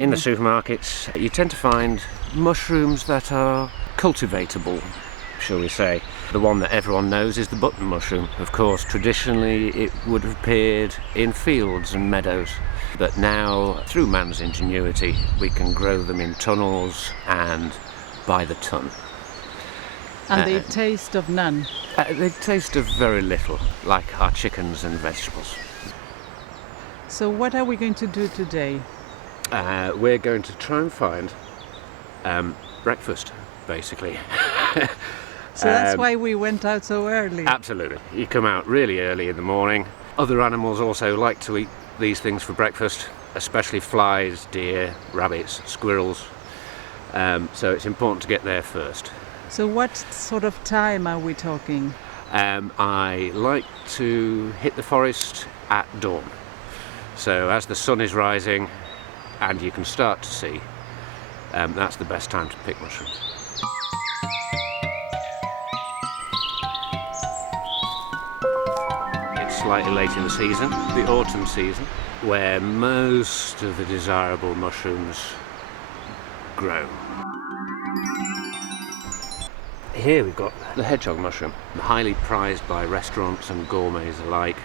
In the supermarkets, you tend to find mushrooms that are cultivatable, shall we say. The one that everyone knows is the button mushroom. Of course, traditionally it would have appeared in fields and meadows, but now, through man's ingenuity, we can grow them in tunnels and by the ton. And they taste of none? They taste of very little, like our chickens and vegetables. So what are we going to do today? We're going to try and find breakfast, basically. So that's why we went out so early? Absolutely. You come out really early in the morning. Other animals also like to eat these things for breakfast, especially flies, deer, rabbits, squirrels. So it's important to get there first. So what sort of time are we talking? I like to hit the forest at dawn. So as the sun is rising and you can start to see, that's the best time to pick mushrooms. It's slightly late in the season, the autumn season, where most of the desirable mushrooms grow. Here we've got the hedgehog mushroom, highly prized by restaurants and gourmets alike.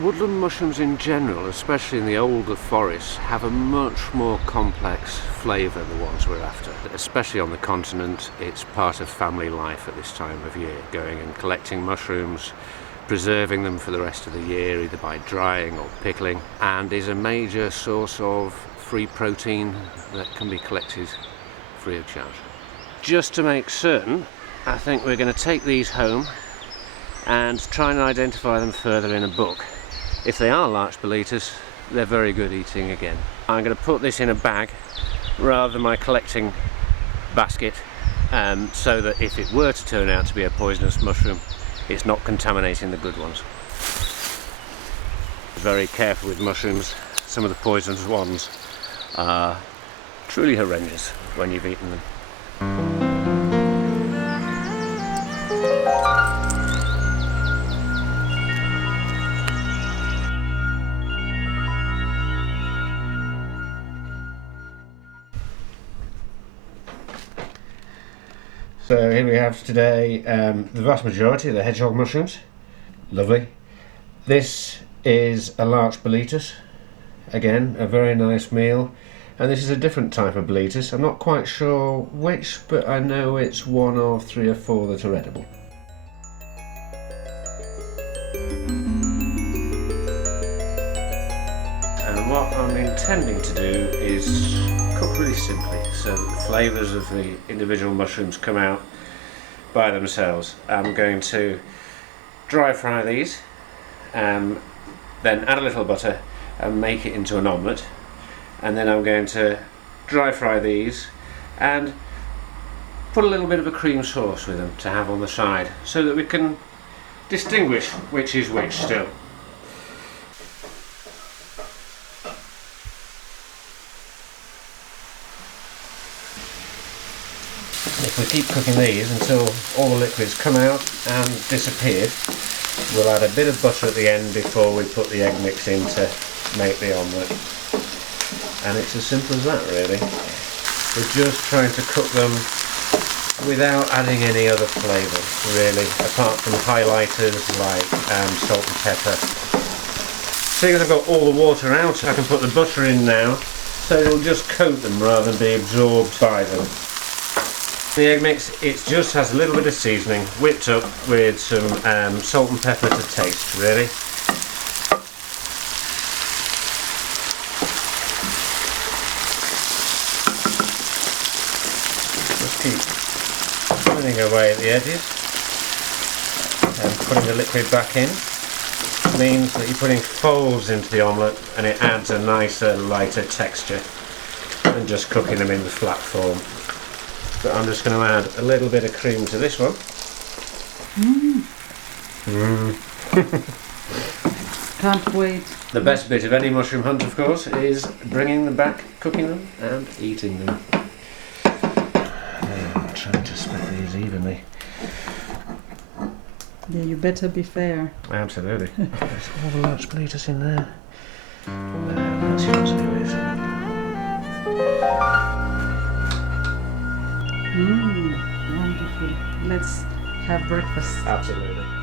Woodland mushrooms in general, especially in the older forests, have a much more complex flavour than the ones we're after. Especially on the continent, it's part of family life at this time of year, going and collecting mushrooms, preserving them for the rest of the year, either by drying or pickling, and is a major source of free protein that can be collected free of charge. Just to make certain, I think we're going to take these home and try and identify them further in a book. If they are larch boletus, they're very good eating again. I'm going to put this in a bag rather than my collecting basket, so that if it were to turn out to be a poisonous mushroom, it's not contaminating the good ones. Very careful with mushrooms. Some of the poisonous ones are truly horrendous when you've eaten them. So here we have today the vast majority of the hedgehog mushrooms. Lovely. This is a larch boletus. Again, a very nice meal. And this is a different type of boletus. I'm not quite sure which, but I know it's one of 3 or 4 that are edible. And what I'm intending to do is cook really simply, so that the flavours of the individual mushrooms come out by themselves. I'm going to dry fry these, then add a little butter and make it into an omelette, and then I'm going to dry fry these and put a little bit of a cream sauce with them to have on the side, so that we can distinguish which is which still. If we keep cooking these until all the liquids come out and disappeared, we'll add a bit of butter at the end before we put the egg mix in to make the omelette. And it's as simple as that, really. We're just trying to cook them without adding any other flavour, really, apart from highlighters like salt and pepper. Seeing as I've got all the water out, I can put the butter in now, so it'll just coat them rather than be absorbed by them. The egg mix, it just has a little bit of seasoning, whipped up with some salt and pepper to taste, really. Just keep pulling away at the edges and putting the liquid back in. Means that you're putting folds into the omelette and it adds a nicer, lighter texture than just cooking them in the flat form. But I'm just going to add a little bit of cream to this one. Can't wait. The best bit of any mushroom hunt, of course, is bringing them back, cooking them and eating them. I'm trying to split these evenly. Yeah, you better be fair. Absolutely. There's all the larch boletus in there. That's yours, anyways. Wonderful. Let's have breakfast. Absolutely.